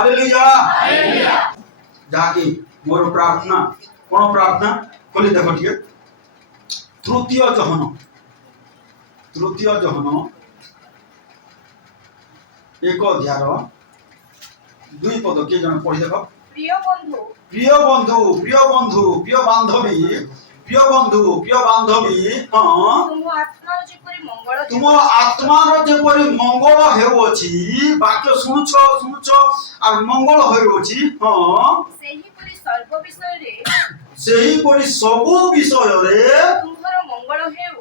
Hallelujah जाके मोर प्रार्थना कोन प्रार्थना खोली देखो ठीक तृतीय जहन एक अध्याय 2 पद के जन पढ़ी देखो प्रिय बंधु प्रिय बंधु प्रिय बांधवी हाँ तुम आत्मार जेपरी मंगल हेउछि वाक्य शुणुछ आ मंगल हेउछि हाँ सेही परि सबु विषय रे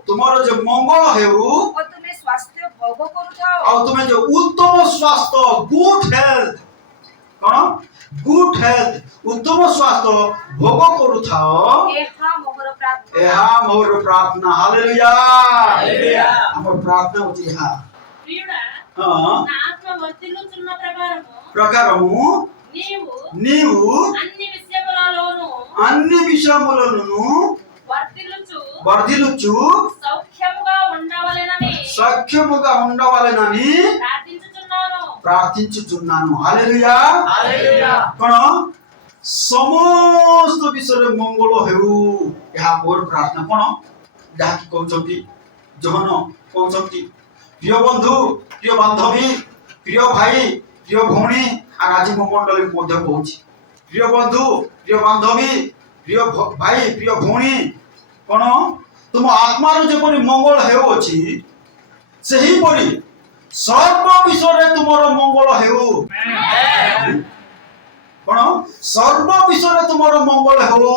तुमर जे मंगल हेउ तुमे स्वास्थ्य भोग करूथाओ आ तुमे जे उत्तम स्वास्थ्य गुड हेल्थ कोन गुड हेल्थ उत्तम स्वास्थ्य भोग करूथाओ एहा मोर प्रार्थना हालेलुया हमर प्रार्थना होती है प्रियुडा हां నా ఆత్మ వర్ధిల్లుచున్న ప్రకారము నీవు అన్ని విషయములలోను వర్ధిల్లుచు సౌఖ్యముగా ఉండవలెనని ప్రార్థించుచున్నాను హల్లెలూయా कोन समस्त विषय मंगल हेउ यहा मोर प्रार्थना कोन जाकी कहउछंती जहन कहउछंती प्रिय बंधु प्रिय बांधवी प्रिय भाई प्रिय भौणी आ राजीव मंडल मध्य कहउछि प्रिय बंधु प्रिय बांधवी प्रिय भाई प्रिय भौणी कोन तुम आत्मा रो जेपरि मंगल हेउ अछि सेही परि सर्व विषय तुमरो मंगल हेउ कोन सर्व विषय तुमरो मंगल हेउ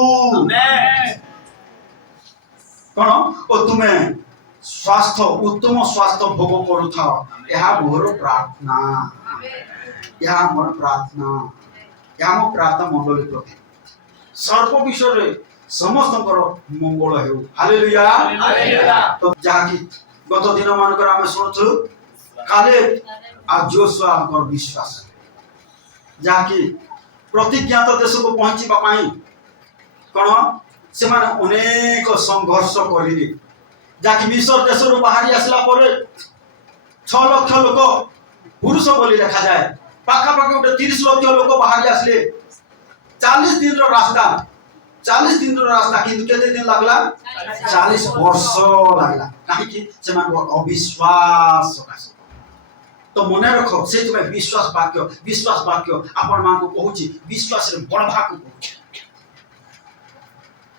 कोन ओ तुमे स्वास्थ्य उत्तम स्वास्थ्य भोग करूथा यहा मोर प्रार्थना यहा मोर प्रार्थना यहा मो प्रार्थना मंडली प्रति सर्व विषय समस्त मंगल हेउ हालेलुया तो जाकी गत दिन मानकर आमे सुनछु काले आ जोशुआ कर विश्वास जाकी प्रतिज्ञात देश को पहुंचीबा पाई कोन से माने अनेक संघर्ष करिले जाकी मिस्र देश रो बाहरी आसला परे 6 लाख लोक पुरुष बोली लिखा जाए पाखा पाखा 30 लाख लोक बाहरी आसले 40 दिन रो रास्ता किंतु केते दिन लागला 40 वर्ष लागला काहे कि से माने अविश्वास सकाश तो मन रख से तुम्हें विश्वास वाक्य आपण मान को कहूची विश्वास रे बड़ भाग को कहूची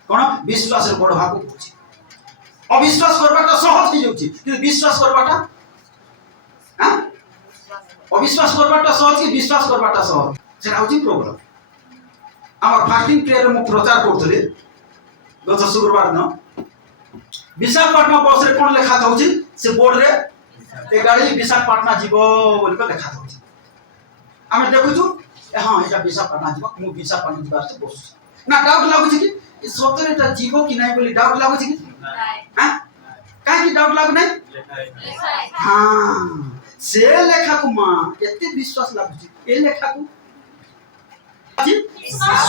कोन विश्वास रे बड़ भाग को कहूची अविश्वास करबाटा सहज हो जाउची कि विश्वास करबाटा हां अविश्वास करबाटा सहज कि विश्वास करबाटा सहज सेटा होची प्रॉब्लम हमर फास्टिंग प्रेयर में प्रचार करथले गत शुक्रवार न विशाखापट्टनम बस रे कोन लेखा थाउची से बोर्ड रे ए गाड़ी विशाखापट्टनम जीव बोली को लेखा थाउची आमे देखुछु हां एटा विशाखापट्टनम जीव मु विशाखापट्टनम जीव से बस ना डाउट लागुची कि सତରେ एटा जीव कि नै बोली डाउट लागुची कि हां काहे कि डाउट लागु नै हां से लेखा को मां एते विश्वास लागुची ए लेखा को विश्वास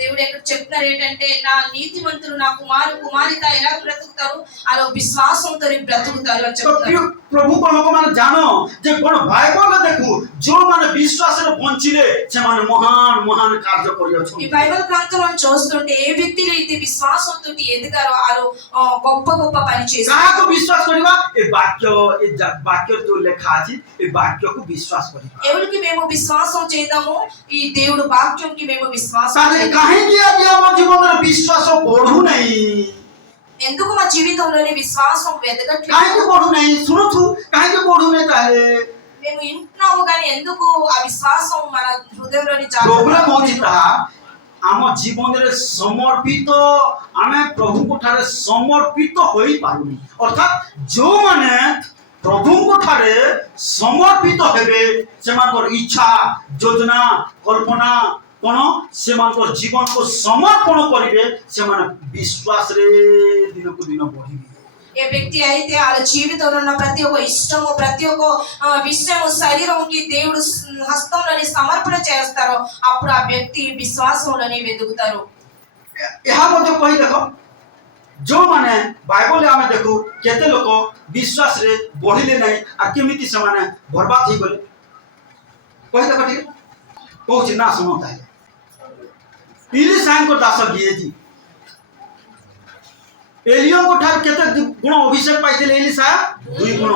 దేవుడు ఇక్కడ చెప్తున్నారు ఏంటంటే నా నీతిమంతులు నా కుమారిత ఎలా బ్రతుకుతారు అలా విశ్వాసంతో బ్రతుకుతారు అని చెప్తున్నారు प्रभु को लोक माने जानो जे कोन बाइबल देखु जो माने विश्वास रे बंचिले से माने महान कार्य करियो छ ఈ బైబిల్ గ్రంథంలో చూస్తుంటే ఏ వ్యక్తి అయితే విశ్వాసంతో ఎదుగారో అలా గొప్ప పని చేస్తారు काको विश्वास करबा ए वाक्य जो लेखा अछि ए वाक्य को विश्वास करबा ఎవరికి మేము విశ్వాసం చేద్దాము ఈ దేవుడు వాక్యంకి మేము విశ్వాసం काहे कि आज हम जीवन रे विश्वास बढ़ू नहीं ఎందుకు మా జీవితంలోని విశ్వాసం వెదగట్లేదు काहे कि बढ़ू नहीं सुनो तू काहे कि बढ़ू नहीं ताले మేము ఇంటున్నాము కానీ ఎందుకు ఆ విశ్వాసం మన హృదయంలోని प्रॉब्लम होची ता आम जीवन रे समर्पित आमे प्रभु को ठारे समर्पित होई पारुनी अर्थात जो माने प्रभु को ठारे समर्पित हेबे सेमानकर इच्छा योजना कल्पना कोन सेमानकर जीवन को समर्पण करिवे सेमान विश्वास रे दिन को दिन बढ़िबे ఏ వ్యక్తి అయితే ఆ జీవితంలో ఉన్న ప్రతి ఒక్క ఇష్టము ప్రతి ఒక్క విషయము శరీరంకి దేవుడు హస్తంలోని సమర్పణ చేస్తారో అప్పుడు ఆ వ్యక్తి విశ్వాసంలోని వెదుగుతారు यहा मध्ये कहि देखो जो माने बाइबल में देखो केते लोक विश्वास रे बढ़िले नै आ केमिति से माने बर्बाद हो गले कहि देख ठीक कहूँ ना शुण ताले इलिशा दास गिएजी एलियो को ठार केते गुण अभिषेक पाइथिले इलिशा 2 गुण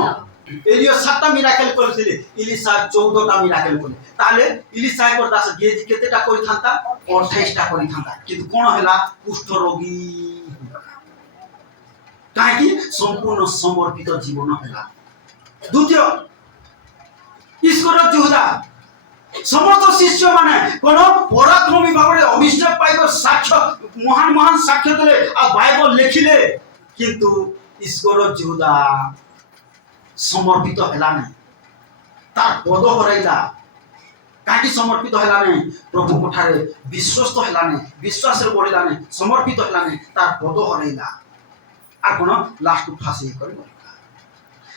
एलियो 7टा मिराकल करथिले इलिशा 14टा मिराकल करले ताले इलिशा को दास गिएजी केतेटा करि थांता 28टा करि थांता किंतु कोन हला कुष्ठ रोगी काहे कि संपूर्ण समर्पित जीवन हला द्वितीय ईश्वर यहूदा समस्त शिष्य माने कोन पराक्रमी भाबरे अभिषेक पाइबो साक्ष्य महान महान साक्ष्य देले आ बाइबल लिखिले किंतु ईश्वर यहूदा समर्पित हला नै तार पद हराइला काटी समर्पित हला नै प्रभु कोठारे विश्वस्त हला नै विश्वास रे बढ़िला नै समर्पित हला नै तार पद हराइला आ कोन लास्ट फासी करबो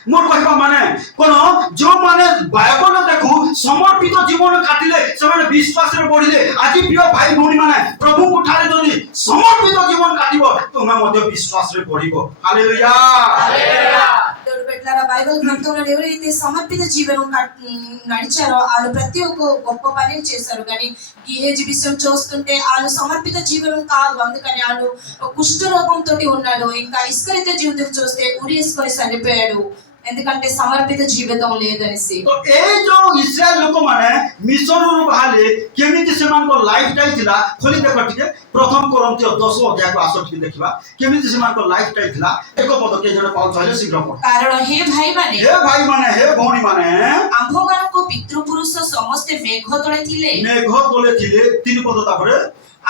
मोर कहबा माने कोन जो माने बाइबल देखु समर्पित जीवन काटिले से माने विश्वास रे बढ़िले आज प्रिय भाई भौणी माने प्रभु कोठारे जदि समर्पित जीवन काटिबो तुमे मध्ये विश्वास रे बढ़िबो हालेलुया దేవుడు పెట్టారా బైబిల్ గ్రంథంలో ఎవరైతే సమర్పిత జీవనం నడిచారో వాళ్ళు ప్రతి ఒక్క గొప్ప పని చేశారు కానీ గిహేజీ విషయం చూస్తుంటే వాళ్ళు సమర్పిత జీవనం కాదు అందుకని వాళ్ళు కుష్ఠ రోగంతో ఉన్నాడు ఇంకా ఇస్కరిత జీవితం చూస్తే ఉరేసుకొని చనిపోయాడు ఎందుకంటే సమర్పిత జీవితం లేదనేసి तो ए जो इस्राएल लोक माने मिशन रु बाहले केमिति सेमान को लाइफ स्टाइल थिला खोली देख ठीक प्रथम कोरिन्थियो 10 अध्याय को 68 देखिबा केमिति सेमान को लाइफ स्टाइल थिला एक पद के जने पाउ चाहिले शीघ्र पढ କାରଣ ହେ ଭାଇମାନେ हे भौणी माने ଆମ୍ଭମାନଙ୍କ ପିତୃପୁରୁଷ ସମସ୍ତେ ମେଘ ତଳେ ଥିଲେ मेघ तोले थिले तीन पद तापरे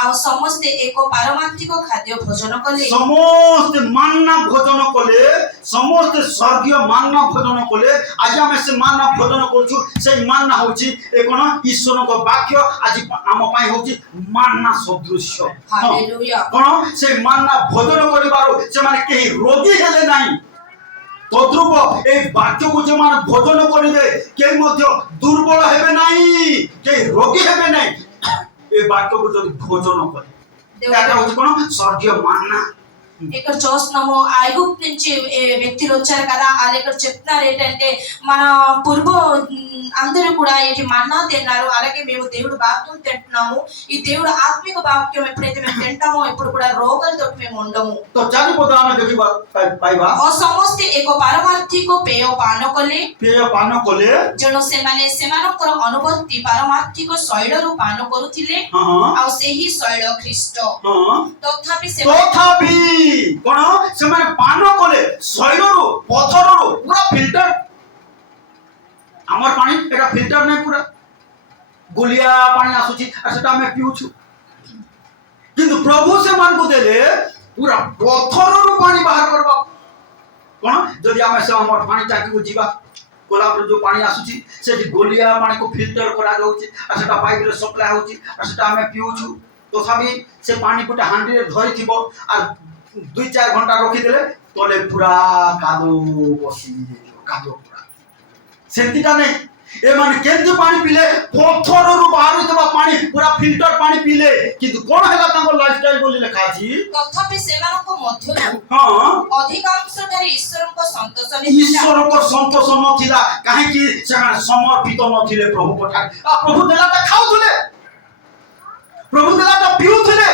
ଆଉ ସମସ୍ତେ ଏକ ପାରମାର୍ଥିକ ଖାଦ୍ୟ ଭୋଜନ କଲେ समस्त मान्ना भोजन कले समस्त स्वर्गीय मान्ना भोजन कले आज आमे से मान्ना भोजन करछु से मान्ना होची ए कोन ईश्वर को वाक्य आज आम पाई होची मान्ना सदृश्य हालेलुया कोन से मान्ना भोजन करिबारो से माने केही रोगी हेले नाही तद्रूप ए वाक्य को जे माने भोजन करिबे केही मध्य दुर्बल हेबे नाही केही रोगी हेबे नाही ए वाक्य को जदि भोजन करे এটা হচ্ছে কোন স্বর্গীয় মান্না ఇక్కడ చూస్తున్నాము ఐగుప్తు నుంచి వ్యక్తులు వచ్చారు కదా వాళ్ళు ఇక్కడ చెప్తున్నారు ఏంటంటే మన పూర్వ అందరూ కూడా ఏంటి మన్నా తిన్నారు అలాగే మేము దేవుడు వాక్యం తింటున్నాము ఈ దేవుడు ఆత్మిక వాక్యం ఎప్పుడైతే మేము తింటామో ఇప్పుడు కూడా రోగాలతో మేము ఉండము তো চারি পদ ଆମେ ଦେଖିବା ପାଇବା ଓ ସମସ୍ତେ ଏକ ପାରମାର୍ଥିକ ପେୟ ପାନ କଲେ ପେୟ ପାନ କଲେ ଯେଣୁ ସେମାନେ ସେମାନଙ୍କର ଅନୁଭୂତି ପାରମାର୍ଥିକ ଶୈଳରୁ ପାନ କରୁଥିଲେ ହଁ ଆଉ ସେହି ଶୈଳ ଖ୍ରୀଷ୍ଟ ହଁ ତଥାପି ତଥାପି কোন ସେମାନେ ପାନ କଲେ ଶୈଳରୁ ପଥରରୁ ପୁରା ଫିଲ୍ଟର ଆମର ପାଣି ଏଟା ଫିଲ୍ଟର ନାହିଁ ପୁରା ଗୋଲିଆ ପାଣି ଆସୁଛି ଆଉ ସେଟା ଆମେ ପିଉଛୁ କିନ୍ତୁ ପ୍ରଭୁ ସେମାନଙ୍କୁ ଦେଲେ ପୁରା ପଥରରୁ ପାଣି ବାହାର କରିବା কোন যদি ଆମେ ସେ ଆମର ପାଣି ଟାଙ୍କିକୁ ଯିବା କୋଲାପୁର ଯୋଉ ପାଣି ଆସୁଛି ସେଠି ଗୋଲିଆ ପାଣିକୁ ଫିଲ୍ଟର କରାଯାଉଛି ଆଉ ସେଟା ପାଇପରେ ସପ୍ଲାଏ ହେଉଛି ଆଉ ସେଟା ଆମେ ପିଉଛୁ ତଥାପି ସେ ପାଣି ଗୋଟେ ହାଣ୍ଡିରେ ଧରିଥିବ ଆଉ 2-4 घंटा रखी देले तले पूरा कादो बसी कादो पूरा सेंतीटा नहीं ए माने केंती पानी पीले पत्थर रु बाहर देबा पानी पूरा फिल्टर पानी पीले किंतु कोन हैला तांको लाइफस्टाइल बोली लिखा अछि तथापि सेମାନଙ୍କୁ ମଧ୍ୟରୁ हां ଅଧିକାଂଶଠାରେ ଈଶ୍ୱରଙ୍କ ସନ୍ତୋଷ ईश्वर को संतोष नथिला काहे कि से समर्पित नथिले प्रभु कोठा आ प्रभु देला त खाउथले प्रभु देला त पिउथले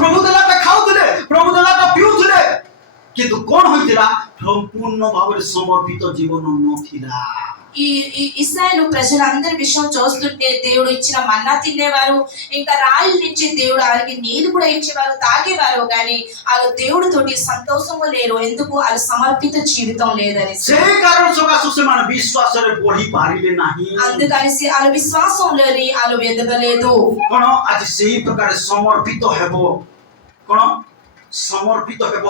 प्रभु देला खाऊले प्रभु देला पिउले किंतु कौन होइतिला संपूर्ण भाव समर्पित जीवन नथिला ఈ ఇశ్రాయేలు ప్రజలందరి విషయం చూస్తుంటే దేవుడు ఇచ్చిన మన్నా తినేవారు ఇంకా రాళ్ళ నుంచి దేవుడు వాళ్ళకి నీళ్లు కూడా ఇచ్చేవారు తాగేవారు కానీ వాళ్ళు దేవుడితోటి సంతోషంగా లేరు ఎందుకు వాళ్ళు సమర్పిత జీవితం లేదని সেই కారణ సకాశ ସେମାନେ ବିଶ୍ୱାସରେ ବଢି ପାରିଲେ ନାହିଁ అందుకని వాళ్ళ విశ్వాసంలోని వాళ్ళు ఎదగలేదు କଣ ଆଜି ସେହି ପ୍ରକାର ସମର୍ପିତ ହେବ କଣ ସମର୍ପିତ ହେବ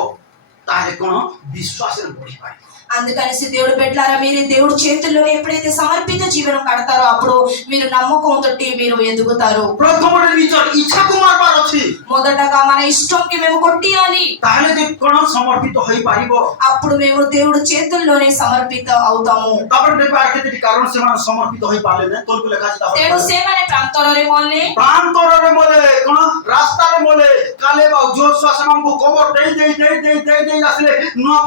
ତାହେଲେ କଣ ବିଶ୍ୱାସରେ ବଢି ପାରିବ అందుకని దేవుడు పెట్టారా మీరు దేవుడు చేతుల్లో ఎప్పుడైతే సమర్పిత జీవనం కడతారో అప్పుడు మీరు నమ్మకంతో మీరు ఎదుగుతారు ପ୍ରଥମରେ ନିଜ ଇଚ୍ଛାକୁ ମାରବାର ଅଛି మొదటగా మన ఇష్టంకి మేము కొట్టియాలి ତାହେଲେ ଯେ କଣ ସମର୍ପିତ ହୋଇ ପାରିବ అప్పుడు మేము దేవుడు చేతుల్లోనే సమర్పిత అవుతాము ତାପରେ ଦେଖିବା କେତେଟି କାରଣ ସେମାନେ ସମର୍ପିତ ହୋଇ ପାରିଲେ ନାହିଁ ତୋରକୁ ଲେଖା ଅଛି ତେଣୁ ସେମାନେ ପ୍ରାନ୍ତରରେ ମଲେ ପ୍ରାନ୍ତରରେ ମଲେ କଣ ରାସ୍ତାରେ ମଲେ କାଲେ ବା ଯୋଶୁଆ ସେମାନଙ୍କୁ କବର ଦେଇ ଆସିଲେ ନୂଆ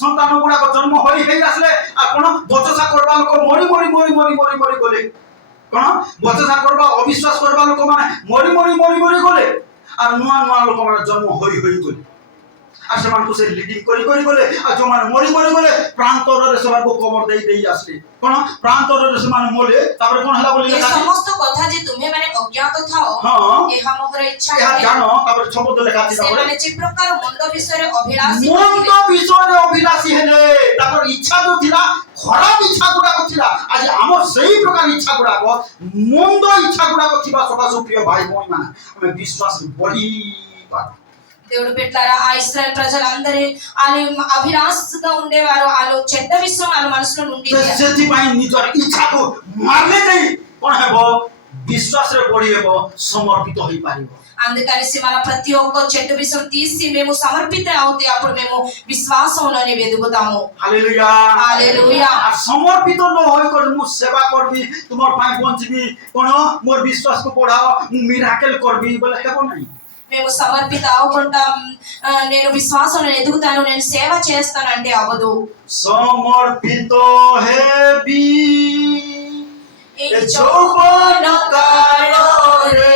ସନ୍ତାନ ଗୁଡାକ জন্ম হই আসলে আর কোন বচসা করবা লোক মরি মরি মরি মরি মরি মরি গলে কোন বচসা করবা অবিশ্বাস করবা লোক মানে মরি মরি মরি মরি গলে আর নূয়া নূয়া লোক মানে জন্ম হই গলে আর সেମାନଙ୍କୁ ସେ লিডিং କରି গলে আর ଯୋଉମାନେ মরি মরি গলে প্রান্তରରେ ସେମାନଙ୍କୁ কবর দেই আসলে কোন প্রান্তରରେ ସେମାନେ মলে তারপরে কোন হলা বলি ଏ ସମସ୍ତ କଥା ଯେ ତୁମେ ମାନେ ଅଜ୍ଞାତ ଥାଅ ହଁ ଏହା ମୋର ଇଚ୍ଛା ଏହା ନୁହେଁ। ଜାଣ ତାପରେ ଶବ୍ଦ ଲେଖା ଅଛି ତାପରେ ସେମାନେ ଯେ ପ୍ରକାର ମୁଣ୍ଡ ବିଷୟରେ ଅଭିଳାଷୀ মন্দ বিষয়ে অভিলাষী হেলে তারপর ইচ্ছা তো ଥିଲା ଖରାପ ଇଚ୍ଛା ଗୁଡାକ ଥିଲା ଆଜି ଆମର ସେଇ ପ୍ରକାର ଇଚ୍ଛା ଗୁଡାକ ମନ୍ଦ ଇଚ୍ଛା ଗୁଡାକ ଥିବା ସକାଶୁ ପ୍ରିୟ ଭାଇ ଭଉଣୀ ମାନେ ଆମେ ବିଶ୍ୱାସ ବଢି ପାରୁ దేవుడు పెట్టారా ఆ ఇశ్రాయేల్ ప్రజలందరూ వాళ్ళు అభిలాషగా ఉండేవారు వాళ్ళు చెడ్డ విషయం వాళ్ళ మనసులో నుండి ସେଥିପାଇଁ ନିଜର ଇଚ୍ଛାକୁ ମାରିଲେ ଯାଇ କଣ ହେବ ବିଶ୍ୱାସରେ ବଢି ହେବ ସମର୍ପିତ ହୋଇପାରିବ అందుకని మన ప్రతి ఒక్క చెడ్డ విషయం తీసి మేము సమర్పిత అవుతే అప్పుడు మేము విశ్వాసంలోనే వెదుగుతాము ହାଲେଲୁୟା ହାଲେଲୁୟା আর সমর্পিত ন হই করে মু সেবা করবি তোমার পাই বঞ্চবি কোন মোর বিশ্বাসକୁ বঢ়াও মু মিরাকেল করবি বলে হেব নাই మేము సమర్పిత అవ్వకుండా నేను విశ్వాసంలో ఎదుగుతాను నేను సేవ చేస్తానంటే అవ్వదు সমর্পিত হেবি এই যৌবন কালরে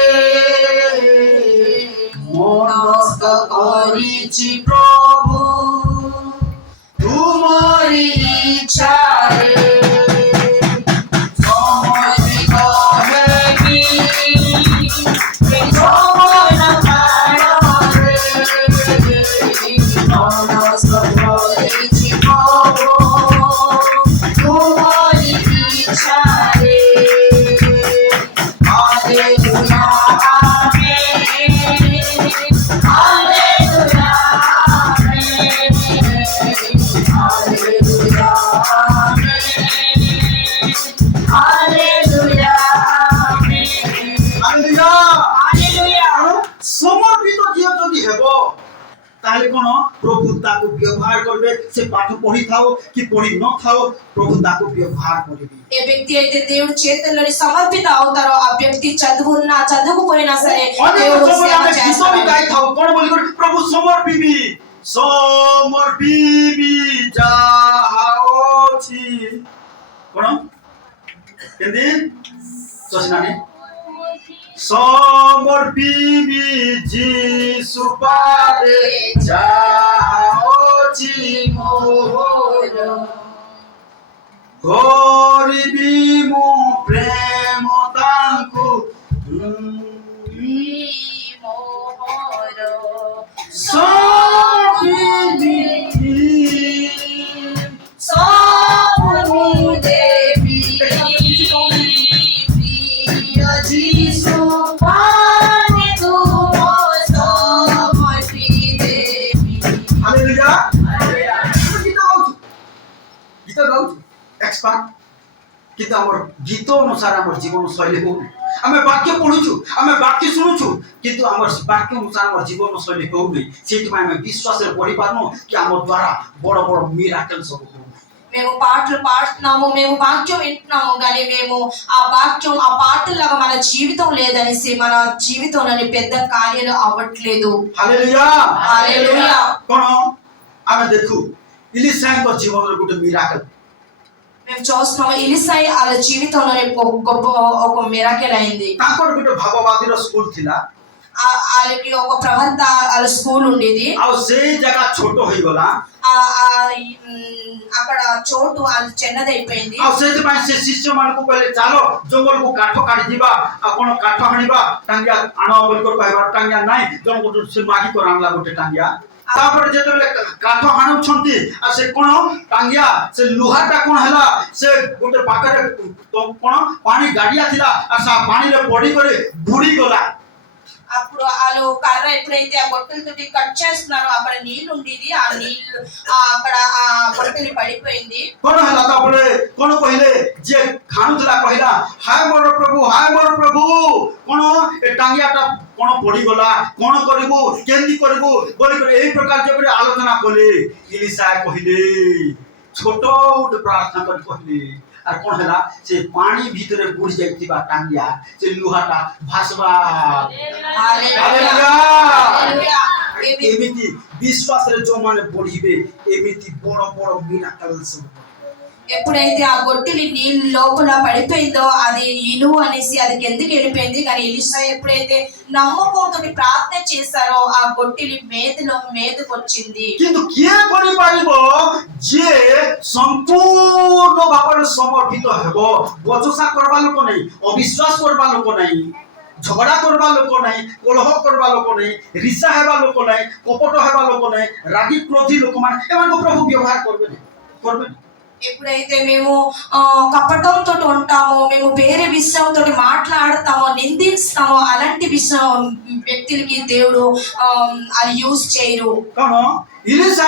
মনস্থ করিছি প্রভু তুমরি ইচ্ছারে সমর্পিত হেবি এই যৌবন কালরে মনস্থ করিছি প্রভু তুমরি ইচ্ছারে হালেলুয়া সমর্পিত ঝিও যদি হেব তাহলে কোন প্রভু তাকে ব্যবহার করবে সে পাঠ পড়ি থাও কি পড়ি ন থাও প্রভু তাকে ব্যবহার করবে ఏ వ్యక్తి అయితే దేవుడి చేతుల్లోని సమర్పిత అవుతారో ఆ వ్యక్తి చదువున్నా చదువుకుపోయినా సరే অনেক దేవుడు সময় సేవ আমি গীত చేస్తాడు গাই থাও কোন বলি করে প্রভু সমর্পিবি সমর্পিবি যাওছি কোন কেন্দি সসনানি সমর্পিবি যিশু পাদে যাওছি মোর গরিবি মু প্রেম তাঙ্কু কিন্তু আমার গীত অনুসারে আমার জীবন শৈলী হোক আমি বাক্য পড়ুছু আমি বাক্য শুনুছু কিন্তু আমার বাক্য অনুসারে আমার জীবন শৈলী হোক নাই সেইপাই আমি বিশ্বাসের পড়িপারু কি আমার দ্বারা বড় বড় মিরাকেল সব হোক మేము పాటలు పాడుతున్నాము మేము వాక్యం వింటున్నాము కానీ మేము ఆ వాక్యం ఆ పాటలాగా మన జీవితం లేదనేసి మన జీవితంలోని పెద్ద కార్యాలు అవ్వట్లేదు ହାଲେଲୁୟା హల్లెలూయా কোন আমি দেখু ইলিশাଙ୍କ জীবনের ଗୋଟେ মিরাকেল మేము చూస్తున్నాము ఎలీషా వాళ్ళ జీవితంలోని గొప్ప ఒక మిరాకిల్ అయింది ତାଙ୍କର ଗୋଟେ ଭାବବାଦୀର ସ୍କୁଲ ଥିଲା వాళ్ళకి ఒక ప్రవర్త వాళ్ళ స్కూల్ ఉండేది ଆଉ ସେଇ ଜାଗା ଛୋଟ ହେଇଗଲା అక్కడ చోటు వాళ్ళు చిన్నదైపోయింది ଆଉ ସେଥିପାଇଁ ସେ ଶିଷ୍ୟମାନଙ୍କୁ କହିଲେ ଚାଲ ଜଙ୍ଗଲକୁ କାଠ କାଟି ଯିବା ଆପଣ କାଠ ହାଣିବା ଟାଙ୍ଗିଆ ଆଣ ବୋଲି କହିବା ଟାଙ୍ଗିଆ ନାହିଁ ଜଣ ଗୋଟେ ସେ ମାଗି କରି ଆଣିଲା ଗୋଟେ ଟାଙ୍ଗିଆ ତାପରେ ଯେତେବେଳେ କାଠ ହାଣୁଛନ୍ତି ଆଉ ସେ କଣ ଟାଙ୍ଗିଆ ସେ ଲୁହାଟା କଣ ହେଲା ସେ ଗୋଟେ ପାଖରେ କଣ ପାଣି ଗାଡିଆ ଥିଲା ଆଉ ସେ ପାଣିରେ ପଡିକରି ବୁଡି ଗଲା అప్పుడు వాళ్ళు కర్ర ఎప్పుడైతే ఆ బొట్టలతోటి కట్ చేస్తున్నారో అక్కడ నీళ్లు ఉండేది ఆ నీళ్లు అక్కడ ఆ బొట్టలు పడిపోయింది কোন হলা তারপরে কোন কইলে যে খানুতলা কইলা হায় মোর প্রভু কোন এ টাঙ্গিয়াটা কোন পড়ি গলা কোন করিবু কেন্দি করিবু বলি করে এই প্রকার যে করে আলোচনা কলে ইলিশা কইলে ছোট উঠে প্রার্থনা করে কইলে আর কোন হলা সে পানি ভিতরে বুড়ি যাইতিবা টাঙ্গিয়া সে লুহাটা ভাসবা హల్లెలూయా হালেলুয়া హల్లెలూయా ଆରେ ଏମିତି ବିଶ୍ୱାସରେ ଯୋଉମାନେ ବଢିବେ ଏମିତି ବଡ ବଡ ମିରାକଲ ସବୁ ఎప్పుడైతే ఆ గొట్టిని నీళ్ళు లోపల పడిపోయిందో అది ఇనుము అనేసి అది కిందకి వెళ్ళిపోయింది. కానీ ఎలీషా ఎప్పుడైతే నమ్మకంతో ప్రార్థన చేశారో ఆ గొట్టిని మీదకి వచ్చింది. କିନ୍ତୁ କିଏ କରିପାରିବ ଯେ ସମ୍ପୂର୍ଣ୍ଣ ଭାବରେ ସମର୍ପିତ ହେବ ବଚସା କରିବା ଲୋକ ନାହିଁ ଅବିଶ୍ୱାସ କରିବା ଲୋକ ନାହିଁ ଝଗଡ଼ା କରିବା ଲୋକ ନାହିଁ କଳହ କରିବା ଲୋକ ନାହିଁ ରିସା ହେବା ଲୋକ ନାହିଁ କପଟ ହେବା ଲୋକ ନାହିଁ ରାଗି କ୍ରୋଧୀ ଲୋକମାନେ ଏମାନଙ୍କୁ ପ୍ରଭୁ ବ୍ୟବହାର କରିବେନି ఎప్పుడైతే మేము కపటంతో ఉంటామో, మేము వేరే విషయంతో మాట్లాడతామో, నిందిస్తామో, అలాంటి విషయం వ్యక్తులకి దేవుడు అది యూజ్ చేయరు. କାରଣ ଇଲିଶା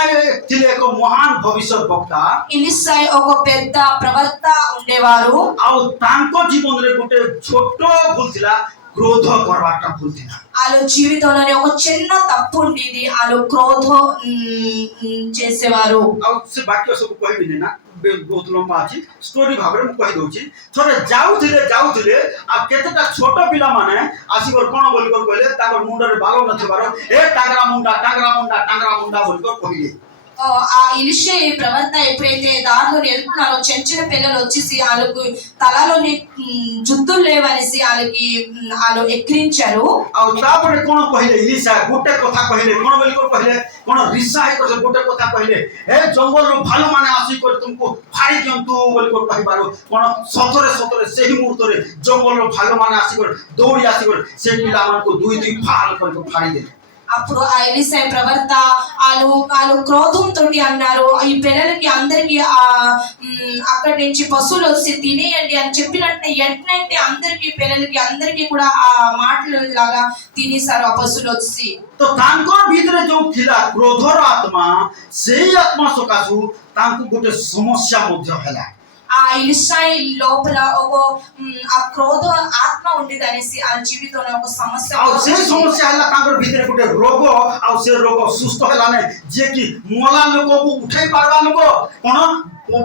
ଥିଲେ ଏକ ମହାନ ଭବିଷ୍ୟତ ବକ୍ତା ఎలీషా ఒక పెద్ద ప్రవక్త ఉండేవారు. ଆଉ ତାଙ୍କ ଜୀବନରେ ଗୋଟେ ଛୋଟ ଭୁଲ ଥିଲା କ୍ରୋଧ କରବାଟା ଭୁଲ ଥିଲା వాళ్ళ జీవితంలోనే ఒక చిన్న తప్పు ఉండేది. వాళ్ళు క్రోధం చేసేవారు. ଆଉ ସେ ବାକ୍ୟ ସବୁ କହିବିନି ନା ବହୁତ ଲମ୍ବା ଅଛି ଷ୍ଟୋରି ଭାବରେ ମୁଁ କହିଦଉଛି ଥରେ ଯାଉଥିଲେ ଆଉ କେତେଟା ଛୋଟ ପିଲାମାନେ ଆସିକରି କଣ ବୋଲିକରି କହିଲେ ତାଙ୍କର ମୁଣ୍ଡରେ ବାଳ ନଥିବାର ଏ ଟାଙ୍ଗରା ମୁଣ୍ଡା ବୋଲିକରି କହିଲେ ఆ ఎలీషా ప్రవక్త ఎప్పుడైతే దారిలో వెళ్తున్నారో చిన్న చిన్న పిల్లలు వచ్చేసి వాళ్ళకు తలలోని జుత్తులు లేవనేసి వాళ్ళు ఎక్కిరించారు. ଆଉ ତାପରେ କଣ କହିଲେ ଇଲିଶା ଗୋଟେ କଥା କହିଲେ କଣ ବୋଲିକରି କହିଲେ କଣ ରିସା ହେଇକରି ଗୋଟେ କଥା କହିଲେ ଏ ଜଙ୍ଗଲରୁ ଭାଲୁମାନେ ଆସିକରି ତୁମକୁ ଫାଡ଼ି ଦିଅନ୍ତୁ ବୋଲିକରି କହିବାରୁ କଣ ସତରେ ସେହି ମୁହୂର୍ତ୍ତରେ ଜଙ୍ଗଲରୁ ଭାଲୁମାନେ ଆସିକରି ଦୌଡ଼ି ଆସିକରି ସେ ପିଲାମାନଙ୍କୁ ଦୁଇ ଫାଳ କରି ଫାଡ଼ି ଦେଲେ. అప్పుడు ఆ ఎలీషా ప్రవక్త వాళ్ళు క్రోధంతో అన్నారు, ఈ పిల్లలకి అందరికి అక్కడి నుంచి పశువులు వచ్చి తినేయండి అని చెప్పినట్టు ఎట్లంటే అందరికి పిల్లలకి అందరికి కూడా ఆ మాటలు లాగా తినేశారు ఆ పశువులు వచ్చి. तो तांकर भीतर जो थिला क्रोधर आत्मा सेही आत्मा सकाशु तांको गोटे समस्या मध्य हैला ఆ ఎలీషా లోపల ఒక ఆ క్రోధ ఆత్మ ఉండేది అనేసి ఆ జీవితంలో ఒక సమస్య आ से समस्या हैला तांकर भीतर गोटे रोग आ से रोग सुस्त हैला ने जे कि मोला लोक को उठाई पारबा लोक कोन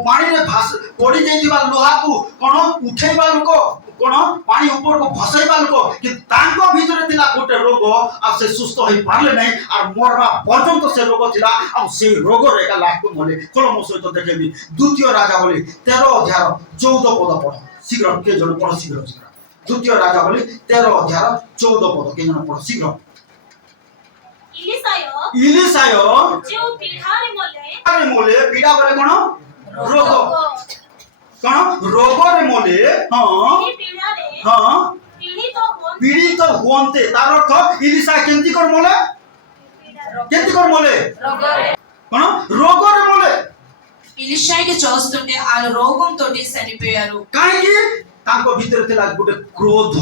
पानी रे भास पड़ी जाइतिबा लोहा को कोन उठाइबा लोक कोन पानी ऊपर को भसाइबा लोक कि तांको भीतर थिला गोटे रोग आ से सुस्त होई पारले नै आ मरबा पर्यंत से रोग थिला आ से रोग रे का लाख को मले कलम सहित देखेबी द्वितीय राजा बोली 13 अध्याय 14 पद पढ शीघ्र के जण पढ शीघ्र द्वितीय राजा बोली 13 अध्याय 14 पद के जण पढ शीघ्र इलिसाय जो पीढ़ारे मोले पीड़ा बोले कोन रोग कोन रोग रे मोले हां हां पीड़ित होंते तार अर्थ इलिसा केंती कर मोले कोन रोग रे मोले ఎలీషాకి చూస్తుంటే వాళ్ళు రోగంతో చనిపోయారు. काहेकि तांको भीतर थिला गुटे क्रोध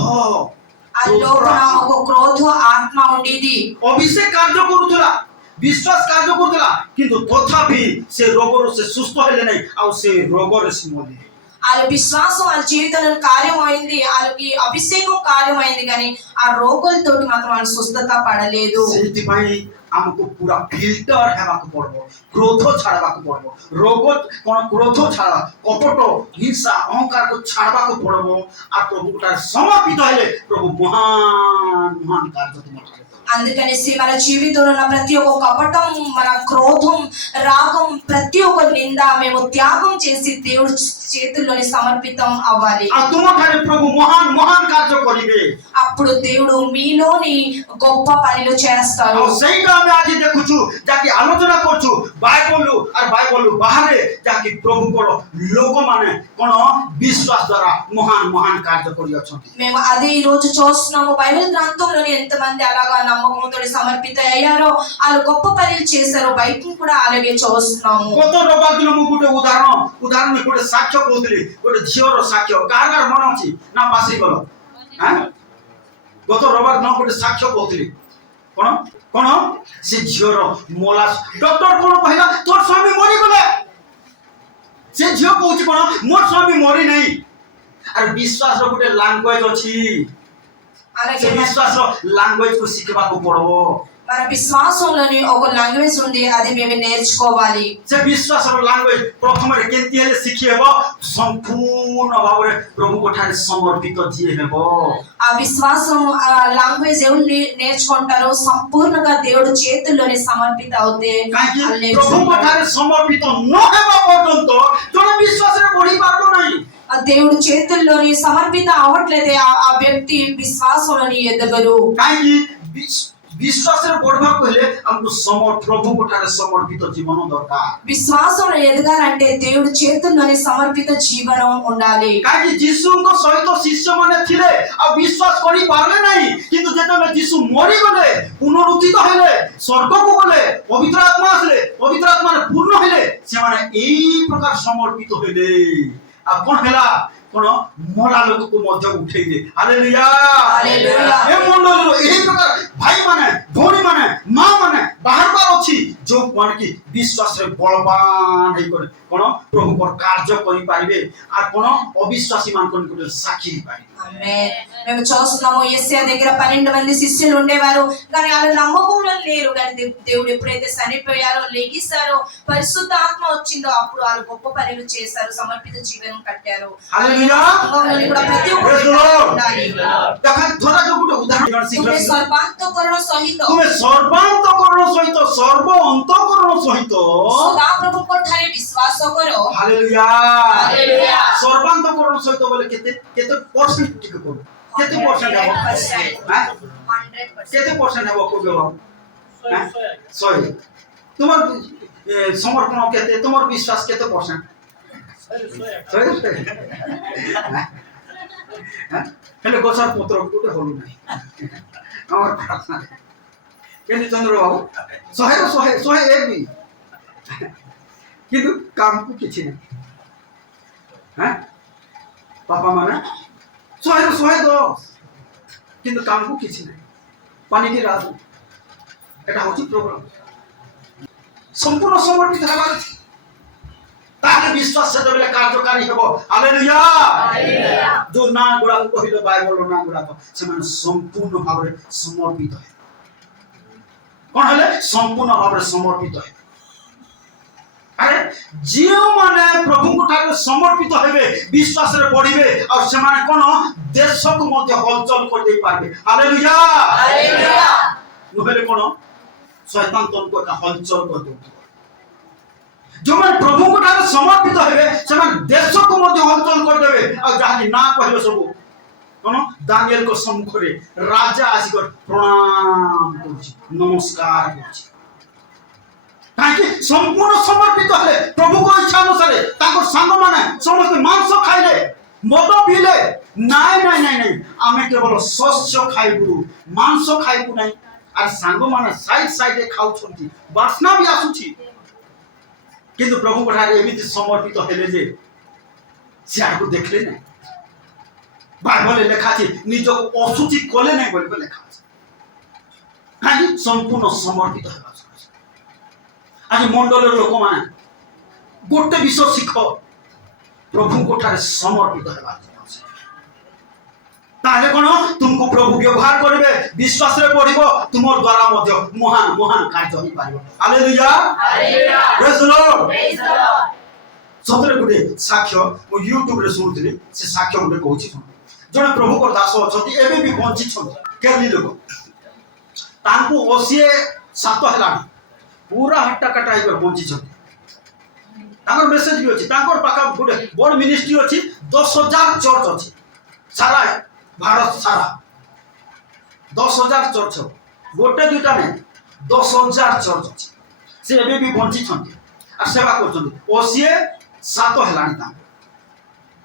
ఆ లోపల ఒక క్రోధ ఆత్మ ఉండేది. अभिषेक कार्य करूथला विश्वास कार्य करूथला किंतु तथापि से रोगरो से सुस्त हेले नै आ से रोगरे से मोले వాళ్ళ విశ్వాసం వాళ్ళ జీవితంలో కార్యమైంది, వాళ్ళకి అభిషేకం కార్యమైంది, కానీ ఆ రోగులతో మాత్రం వాళ్ళు స్వస్థత పడలేదు. सेति पई हमको पूरा फिल्टर हेबाक पड़बो क्रोध छाड़बाक पड़बो रोग कोन क्रोध छाड़ा कपट हिंसा अहंकार को छाड़बाक पड़बो आ प्रभु का समर्पित हेले प्रभु महान कार्य तुम అందుకనేసి మన జీవితంలో ఉన్న ప్రతి ఒక్క కపటం, మన క్రోధం, రాగం, ప్రతి ఒక్క నింద మేము త్యాగం చేసి దేవుడి చేతుల్లోని సమర్పితం అవ్వాలి. ఆ తుమఠారే ప్రభు మహాన్ కార్య కరిబే అప్పుడు దేవుడు మీలోని గొప్ప పనులు చేస్తారు. ଆଉ ସେଇଟା ଆମେ ଆଜି ଦେଖୁଛୁ ଯାକି ଆଲୋଚନା କରୁଛୁ ବାଇବଲ ବାହାରେ ଯାକି ପ୍ରଭୁଙ୍କର ଲୋକମାନେ କଣ ବିଶ୍ୱାସ ଦ୍ୱାରା ମହାନ କାର୍ଯ୍ୟ କରି ଅଛନ୍ତି. మేము అదే ఈ రోజు చూస్తున్నాము. బైబిల్ గ్రంథంలోని ఎంతమంది అలాగా నమ్మకంతో సమర్పిత అయ్యారో, వాళ్ళు గొప్ప పనులు చేశారో బయట కూడా అలాగే చూస్తున్నాము. ଗତ ରବିବାର ଦିନ ମୁଁ ଗୋଟେ ଉଦାହରଣ ଗୋଟେ ସାକ୍ଷ୍ୟ କହୁଥିଲି ଗୋଟେ ଝିଅର ସାକ୍ଷ୍ୟ କାହାର ମନେ ଅଛି ନା ପାସି ଗଲ ଗତ ରବିବାର ଦିନ ଗୋଟେ ସାକ୍ଷ୍ୟ କହୁଥିଲି कोन से झियोर मोला डॉक्टर कोन कहला तोर स्वामी मरि गले से झियो कहूची कोन मोर स्वामी मरि नै अरे विश्वास रो गुटे लैंग्वेज अछि అలాగే से विश्वास रो लैंग्वेज को सिखबा को पड़बो మన విశ్వాసంలోని ఒక లాంగ్వేజ్ ఉంది, అది మేము నేర్చుకోవాలి. से विश्वास लांगुएज प्रथम केंती हेले शिखि हेबो संपूर्ण भाव प्रभु को ठारे समर्पित दिए हेबो ఆ విశ్వాసం లాంగ్వేజ్ ఎవరు నేర్చుకుంటారో సంపూర్ణంగా దేవుడు చేతుల్లోనే సమర్పిత అవుతే काहे प्रभु को ठारे समर्पित न हेबा पर्यंत जने विश्वास रे बढ़ी पारबो नहीं ఆ దేవుడు చేతుల్లోని సమర్పిత అవ్వట్లేదే ఆ వ్యక్తి విశ్వాసంలోని ఎదగరు. काहे विश्वास रे बढ़बा पहले हमको प्रभु को ठारे समर्पित जीवन दरकार విశ్వాసంలో ఎదగాలంటే దేవుడు చేతుల్లోని సమర్పిత జీవనం ఉండాలి. काहे यीशु को सहित शिष्य माने थिले आ विश्वास करि पारले नहीं किंतु जेतबे यीशु मरि गले पुनरुत्थित हेले स्वर्ग को गले पवित्र आत्मा आसले पवित्र आत्मा पूर्ण हेले से माने एई प्रकार समर्पित हेले आ कोन हेला कोन मरा लोक को मध्य उठै दे हालेलुया हालेलुया ए मंडल एई प्रकार भाई माने भौणी माने मां माने बाहर बार अछि जो माने की विश्वास रे बलवान हे करे कोन प्रभु को कार्य करि पारिबे आ कोन अविश्वासी मान कोन को साक्षी पारिबे ఆమేన్. మేము చూస్తున్నాము యేసయ్య దగ్గర 12 మంది శిష్యులు ఉండేవారు, కానీ వాళ్ళు నమ్మకంలో లేరు. కానీ దేవుడు ఎప్పుడైతే చనిపోయారో లెగిసారో పరిశుద్ధ ఆత్మ వచ్చిందో అప్పుడు వాళ్ళు గొప్ప పనులు చేశారు, సమర్పిత జీవనం కట్టారు. हालेलुया సంఘంలోని కూడా ప్రతి ఒక్కరు Praise the Lord. ఉండాలి. देखा थोड़ा जो गुटे उदाहरण ତୁମେ ଶିଖ ସର୍ବାନ୍ତକରଣ ସହିତ ତୁମେ ସର୍ବାନ୍ତକରଣ ସହିତ ସର୍ବ ଅନ୍ତକରଣ ସହିତ ସଦାପ୍ରଭୁଙ୍କ ଠାରେ ବିଶ୍ୱାସ କର। Hallelujah hallelujah. ସର୍ବାନ୍ତକରଣ ସହିତ ବୋଲେ କେତେ କେତେ ପରସେଣ୍ଟ ଟିକେ କରୁ କେତେ ପରସେଣ୍ଟ ହେବ 100%। କେତେ ପରସେଣ୍ଟ ହେବ କୋ ଜବାବ 100 100 ତୁମର ସମର୍ପଣ କେତେ ତୁମର ବିଶ୍ୱାସ କେତେ ପରସେଣ୍ଟ 100 ହେଲେ ଗଛର ପତ୍ର ଗୋଟେ ହଲୁ ନାହିଁ ଆମର ପ୍ରାର୍ଥନା କେମିତି ଚନ୍ଦ୍ର ବାବୁ 100 ବି କିନ୍ତୁ କାମକୁ କିଛି ନାହିଁ ବାପା ମାନେ 100 କିନ୍ତୁ କାମକୁ କିଛି ନାହିଁ ପାନିକି ରାଜୁ এটা হচ্ছে প্রোগ্রাম সম্পূর্ণ সমর্পিত হবার আছে তাহলে বিশ্বাস সেটা কার্যকারী হব হালেলুয়া হালেলুয়া। जो ना गुड़ा কহিল বাইবেল না গুড়া সেমানে সম্পূর্ণ ভাবে সমর্পিত হয় কোন হলে সম্পূর্ণ ভাবে সমর্পিত হয় আরে জিও মানে প্রভুଙ୍କୁ ঠাকুর সমর্পিত হবে বিশ্বাসরে পড়িবে আর সেমানে কোন দেশকু মধ্যে হলচল করে দেই পারবে হালেলুয়া হালেলুয়া। নহলে কোন शैतान तुमको का हलचल कर दो जो मैं प्रभु को ठारे समर्पित हेबे से मैं देश को मध्य हलचल कर देबे और जहां की ना कहले सब कोन दानिएल को सम्मुख रे राजा आसी कर प्रणाम करछि नमस्कार करछि ताकि संपूर्ण समर्पित हेले प्रभु को इच्छा अनुसार ताको संग माने समस्त मांस खाइले मद पीले नहीं आमे केवल शस्य खाइबु मांस खाइबु नहीं আর সাঙ্গ মানে সাইডে খাউছন্তি বাসনা भी আসুছি কিন্তু প্রভু ঠারে এমিতি সমর্পিত হেলে যে সে আরকু দেখলে না বাইবেলে লেখা আছে নিজকে অশুচি কলে নাই বলে লেখা আছে কাজে সম্পূর্ণ সমর্পিত হেবা আজ মণ্ডলের লোক মানে গোটে বিষয় শিখ প্রভু ঠারে সমর্পিত হেবা তাহলে কোন तुमको प्रभु व्यवहार करिवे विश्वास रे पड़िबो तुमर द्वारा मध्य महान महान कार्य होई पारिबो hallelujah hallelujah. Praise the lord praise the lord. सतरे गुटे साक्ष्य मो YouTube रे सुनथिली से साक्ष्य गुटे कहूची सुन जने प्रभु को दास अछती एबे भी बंची छथि केरली लोक तांको ओसिए सात हेलानी पूरा हट्टा कटाई कर बंची छथि तांकर मेसेज भी अछि तांकर पाका गुटे बड़ मिनिस्ट्री अछि 10,000 चर्च अछि सारा भारत सारा 10,000 चर्च गोटे दुटा नहीं 10,000 चर्च अच्छे से एबे भी बंची छंती आ सेवा करछंती ओसिए सात हेलानी ता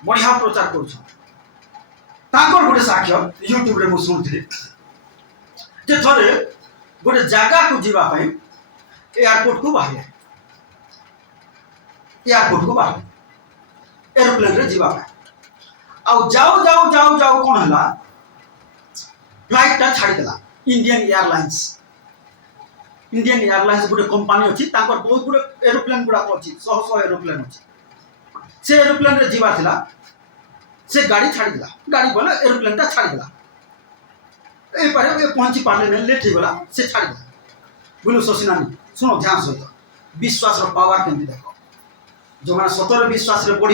बढ़िया प्रचार करछन ताकर गोटे साक्ष्य YouTube रे मु सुनथिले जे थरे गोटे जागा को जीवा पई एयरपोर्ट को बाहर एरोप्लेन रे जीवा पई आ जाओ कौन हला फ्लाइट ता छाड़ी देला इंडियन एयरलाइंस गुटे कंपनी अछि ताकर बहुत गुटे एरोप्लेन गुडा अछि 100 एरोप्लेन अछि से एरोप्लेन रे जीवा थिला से गाड़ी छाड़ी देला गाड़ी बोले एरोप्लेन ता छाड़ी देला ए पारे ए पहुंची पाले ने लेट हो गला से छाड़ी देला बुझल शशिनानी शुण ध्यान सहित विश्वास पावर केमती देख जो मैंने सतर विश्वास बढ़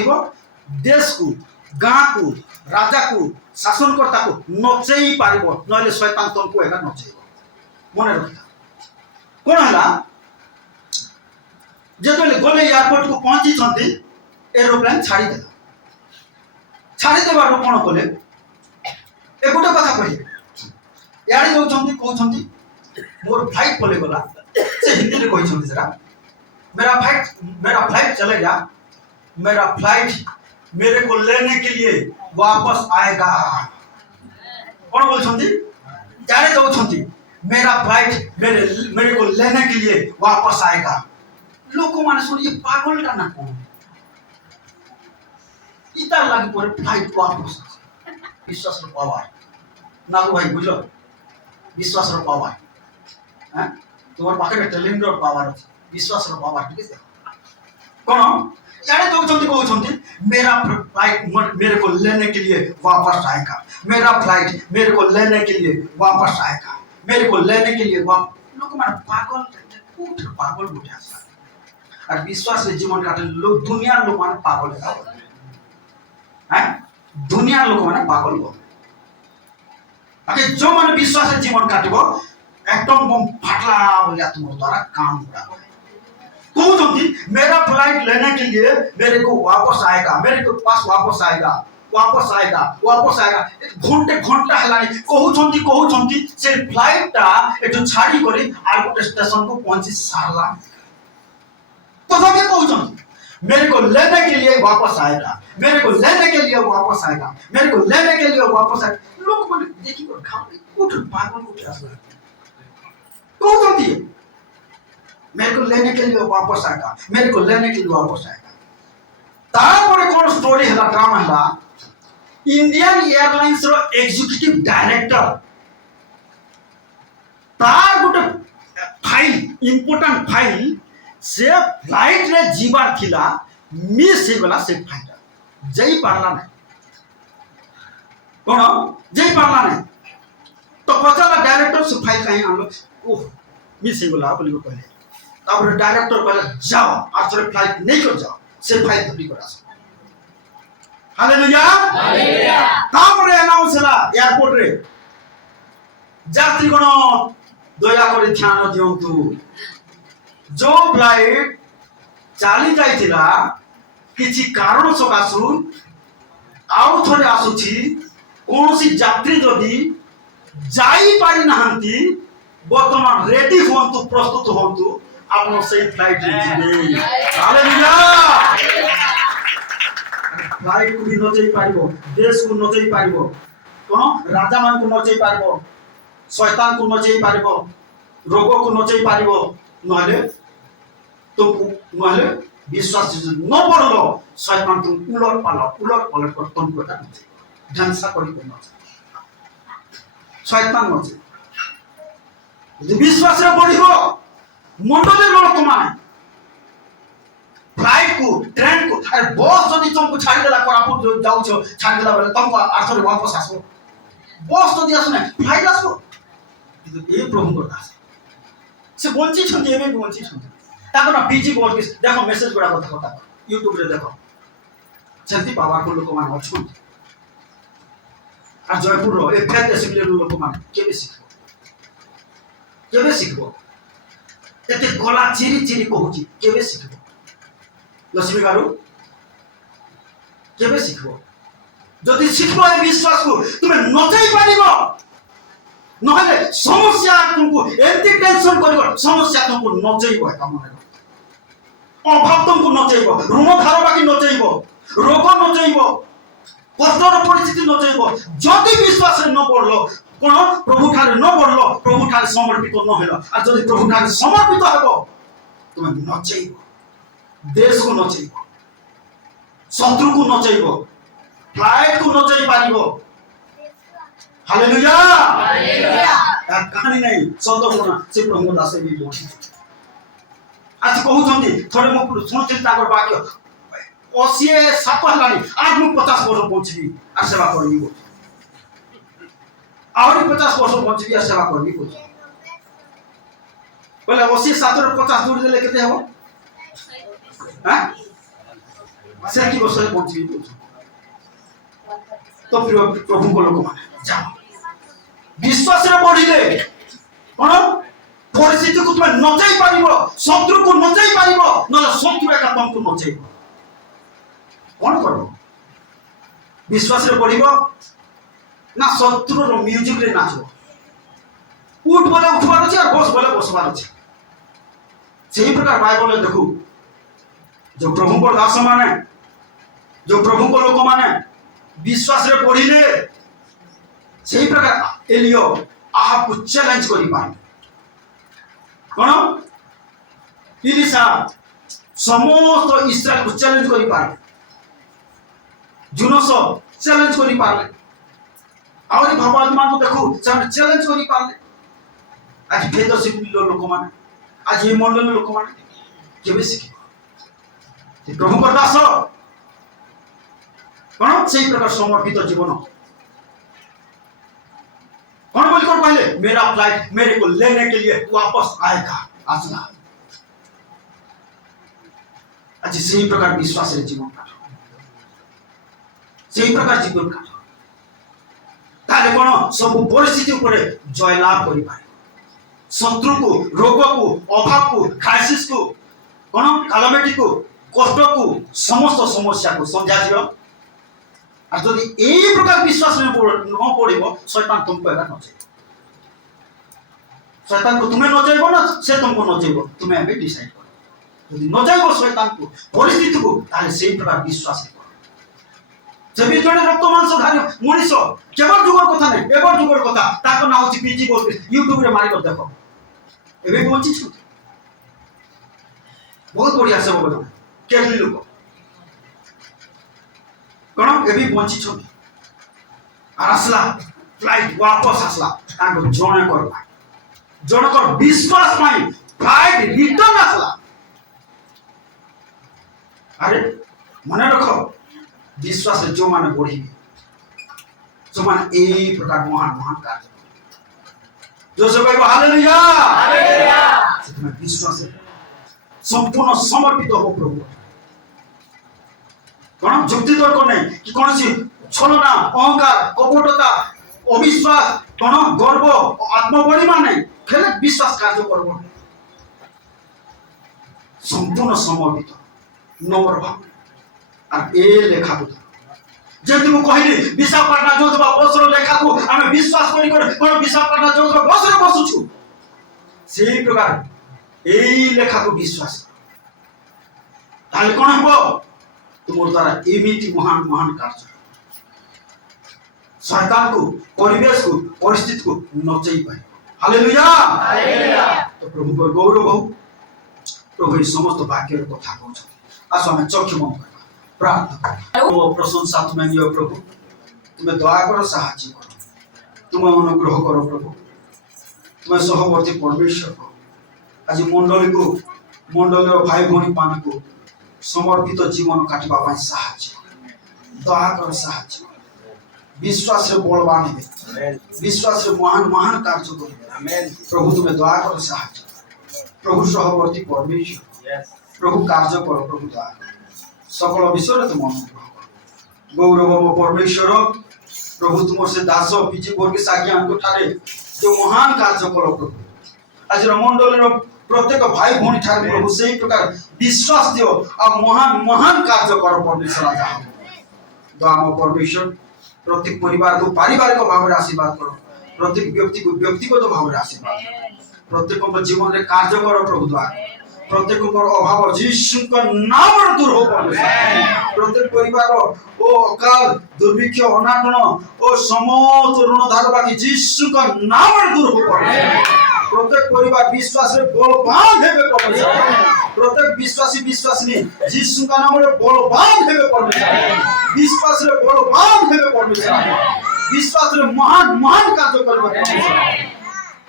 देश को गाँ को राजा को शासनकर्ता को नचेई पार ना शैतान तुमको एका नचेब मन रखा कौन है जो गले एयरपोर्ट को पहुंची एरोप्लेन छाड़देला छाड़देवर कौन कले ए गोटे कथा कहे यारे जो कहते मोर फ्लाइट पले गला से हिंदी में कहते मेरा फ्लाइट चलेगा मेरा फ्लाइट मेरे को लेने के लिए वापस आएगा कौन बोलते यारे कहते मेरा फ्लाइट मेरे को लेने के लिए वापस आएगा लोक माने सुन ये पागल का ना कौन इतना लगे पर फ्लाइट वापस विश्वास पावर नागू भाई बुझल विश्वास पावर हाँ तुम्हारे पाखे टैलेंट पावर अच्छे विश्वास पावर ठीक है कौन यारे कहते मेरा फ्लाइट मेरे को लेने के लिए वापस आएगा मेरा फ्लाइट मेरे को लेने के लिए वापस आएगा मेरे को लेने के लिए लोग माने पागल पागल उठे और विश्वास जीवन काटे लोग दुनिया लोग माने पागल है दुनिया लोग माने पागल हो जो मैंने विश्वास जीवन काटब एकदम बम फाटला बोलिया तुम द्वारा काम पूरा कहते मेरा फ्लाइट लेने के लिए मेरे को वापस आएगा मेरे को पास वापस आएगा वापस आएगा वापस आएगा घंटे घंटा है कहते से फ्लाइट एटू छाड़ी करी आर गोटे स्टेशन को पहुंची सारला तथापि कहते मेरे को लेने के लिए वापस आएगा मेरे को लेने के लिए वापस आएगा मेरे को लेने के लिए वापस आएगा लोग बोले देखी को खाओ उठ पागल उठ कहते मेरे को लेने के लिए वापस आएगा मेरे को लेने के लिए वापस आएगा तारपरे कौन स्टोरी है ड्रामा है इंडियन एयरलाइंस रो एग्जीक्यूटिव डायरेक्टर तार गोटे फाइल इंपोर्टेंट फाइल से फ्लाइट रे जीवार थिला मिस हे गला से फाइल जई पारला नहीं कौन जई पारला नहीं तो पचाला डायरेक्टर से फाइल कहीं हम लोग ओह मिस हे गला बोली कहले तब डायरेक्टर कहले जाओ आज रे फ्लाइट नहीं कर जाओ से फाइल तभी करा हालेलुया हालेलुया तब रे अनाउंस हला एयरपोर्ट रे यात्रीगण दया करे ध्यान दियंतु जो फ्लाइट चली जाइथिला किछि कारण सकासु आउ थोड़े आसुछि कोनोसी यात्री जदि जाई पारि नाहंती वर्तमान रेडी होंतु प्रस्तुत होंतु आपन सही फ्लाइट रे जिबे हालेलुया फ्लाइट को भी नचेई पारिबो देश को नचेई पारिबो कोन राजा मान को नचेई पारिबो शैतान को नचेई पारिबो रोग को नचेई पारिबो नहले तो नहले विश्वास न पड़लो शैतान तुम उलट पालट कर तुम को ढंसा करी को शैतान नचे विश्वास रे बढ़िबो मंडली लोक माने फ्लाइट को ट्रेन को अरे बस जदि तुमको छाड़ी देला कोरापुट जो जाउ छो छाड़ी देला बेले तुमको आसरे वापस आसो बस जदि आसो ना फ्लाइट आसो ए प्रभु को दास से बंची छन एबे बंची छन ताको बीजी बोल के देखो मेसेज गुडा देखो ता YouTube रे देखो सेंती पावरफुल लोक मान अछन आ जयपुर रो ए फेत एसिबले लोक मान केबे सिखबो एते गला चिरी चिरी कहूची केबे सिखबो लक्ष्मी गारू केबे सिखबो जदि सिखबो ए विश्वास को तुमे नचै पारिबो नहले समस्या तुमको एंती टेंशन करिबो समस्या तुमको नचैबो काम नै अभाव तुमको नचैबो ऋण धार बाकी नचैबो रोग नचैबो कष्टर परिस्थिति नचैबो जदि विश्वास न पड़लो कोन प्रभु ठारे न पड़लो प्रभु ठारे समर्पित न हेलो आ जदि प्रभु ठारे समर्पित हेबो तुम नचैबो देश को नचैबो शत्रु को नचैबो फ्लाइट को नचै पारिबो हालेलुया हालेलुया कहानी नहीं सत गुण से प्रभु दास भी बोली आज कहउछंती थोड़े मो सुनछि ताकर वाक्य 87 हलानी आज मु 50 वर्ष पहुंचबी आ सेवा करबी बोल और 50 वर्ष पहुंचबी आ सेवा करबी बोल बोले 80 7 50 जोड़ी देले केते हबो हां से की बस पहुंची तो प्रभु को लोक माने जाओ विश्वास रे बढ़िले कोन परिस्थिति को तुम नचाई पारिबो शत्रु को नचाई पारिबो न शत्रु एका तुमको नचाइबो कोन करबो विश्वास रे बढ़िबो ना शत्रु रो म्यूजिक रे नाचो उठ बोले उठवार अछि और बस बोले बसवार अछि सही प्रकार बाइबल में देखो जो प्रभु को दास माने जो प्रभु को लोक माने विश्वास रे बढ़िले सही प्रकार एलियो आहा को चैलेंज करि पाए कोन इलिशा समस्त इस्राएल को चैलेंज करि पाए जुनस चैलेंज करि पाले और भगवान मान को देखो चैलेंज करि पाले आज फेलोशिप लोक माने आज ये मंडल लोक माने केबे सिखि प्रभु को दास कोन सही प्रकार समर्पित जीवन कौन बोलकर पहले मेरा फ्लाइट मेरे को लेने के लिए वापस आएगा आसना आज सही प्रकार विश्वास रे जीवन काटो सही प्रकार जीवन काटो ताले कोन सब परिस्थिति ऊपर जय लाभ करि पाए शत्रु को रोग को अभाव को क्राइसिस को कोन कैलामिटी को कष्ट को समस्त समस्या को समझा दियो और जदि एई प्रकार विश्वास में न पड़िबो शैतान तुमको एका नचाइबो शैतान को तुम्हें नचाइबो ना से तुमको नचाइबो तुम्हें अभी डिसाइड करो जदि नचाइबो शैतान को परिस्थिति को ताले सेई प्रकार विश्वास करो जबि जने रक्त मांसधारी मनीष केवल जुगर कथा नै एबर जुगर कथा ताको नाउ छि पीजी बोल यूट्यूब रे मारि कर देखो एबे बोलछि छु बहुत बढ़िया सब बोलो केली लोक कोन एबी बंची छ आसला फ्लाइट वापस आसला ताको जणे करबा जनकर विश्वास पाई फ्लाइट रिटर्न आसला अरे मने रखो विश्वास से जो माने बढ़ी जो माने एई प्रकार महान महान कार्य जो सब भाई हालेलुया हालेलुया तुम्हें विश्वास से संपूर्ण समर्पित हो प्रभु कोन जुक्ति तर्क नहीं कि कौन सी छलना अहंकार कपटता अविश्वास कोन गर्व आत्मबलिमा नहीं खेले विश्वास कार्य करबो संपूर्ण समर्पित नम्र भाव और ए लेखा को जेति मु कहली विशाखापट्टना जोतबा बसर लेखा को हमें विश्वास करी कर कोन विशाखापट्टना जोतबा बसर बसु छु सेही प्रकार एई लेखा को विश्वास ताले कोन हबो तुमर द्वारा एमिति महान महान कार्य शैतान को परिवेश को परिस्थिति को नचाई पाए हालेलुया हालेलुया तो प्रभु को गौरव हो प्रभु समस्त वाक्य कथा कहछ आसो हम चक्षु बंद करबा प्रार्थना ओ प्रशंसा तुम्हें दियो प्रभु तुम्हें दया करो साहाय्य करो तुम्हें अनुग्रह करो प्रभु तुम्हें सहवर्ती परमेश्वर को आज मंडल भाई भौणी मान को समर्पित जीवन काटवा पाई साहाय्य दया कर साहाय्य विश्वास रे बलवान हे विश्वास रे महान महान कार्य करिबे आमेन प्रभु तुम्हें दया कर साहाय्य प्रभु सहवर्ती परमेश्वर प्रभु कार्य कर प्रभु दया सकल विषय तुम अनुग्रह कर गौरव परमेश्वर प्रभु तुम से दास पीजी वर्ग साज्ञा को ठारे जो महान कार्य कर प्रभु आज मंडल प्रत्येक भाई भौणी ठारे प्रभु सही प्रकार विश्वास दियो आ महान महान कार्य कर परमेश्वर आज दयाम परमेश्वर प्रत्येक परिवार को पारिवारिक भाव में आशीर्वाद करो प्रत्येक व्यक्ति को व्यक्तिगत भाव में आशीर्वाद प्रत्येक जीवन में कार्य करो प्रभु द्वारा प्रत्येक अभाव यीशु का नाम दूर हो प्रत्येक परिवार ओ अकाल दुर्भिक्ष अनाटन ओ समस्त ऋण धार बाकी यीशु का नाम दूर हो प्रत्येक परिवार विश्वास रे बलवान हेबे परमेश्वर प्रत्येक विश्वासी विश्वासिनी यीशु का नाम रे बलवान हेबे परमेश्वर विश्वास रे बलवान हेबे परमेश्वर विश्वास रे महान महान कार्य करबे परमेश्वर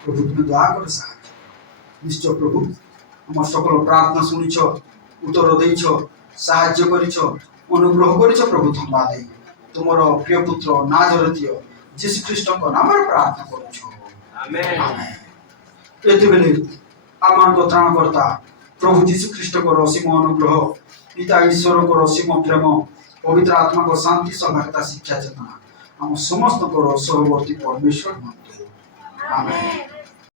प्रभु तुम दया कर साहाय्य निश्चय प्रभु हम सकल प्रार्थना शुनिछ उत्तर देइछ साहाय्य करिछ अनुग्रह करिछ प्रभु धन्यवाद दे तुमर प्रिय पुत्र नाजरेतीय यीशु ख्रीष्ट को नाम रे प्रार्थना करूछ आमेन आमेन एते बेले আমার ত্রাণকর্তা প্রভু যীশু খ্রিস্টଙ୍କର ଅସୀମ ଅନୁଗ୍ରହ ପିତା ଈଶ୍ୱରଙ୍କର ଅସୀମ ପ୍ରେମ ପବିତ୍ର ଆତ୍ମାଙ୍କ ଶାନ୍ତି ସଭାଗତା ଶିକ୍ଷା ଚେତନା ଆମ ସମସ୍ତଙ୍କର ସହବର୍ତ୍ତୀ ପରମେଶ୍ୱର ହୁଅନ୍ତୁ। ଆମେନ୍।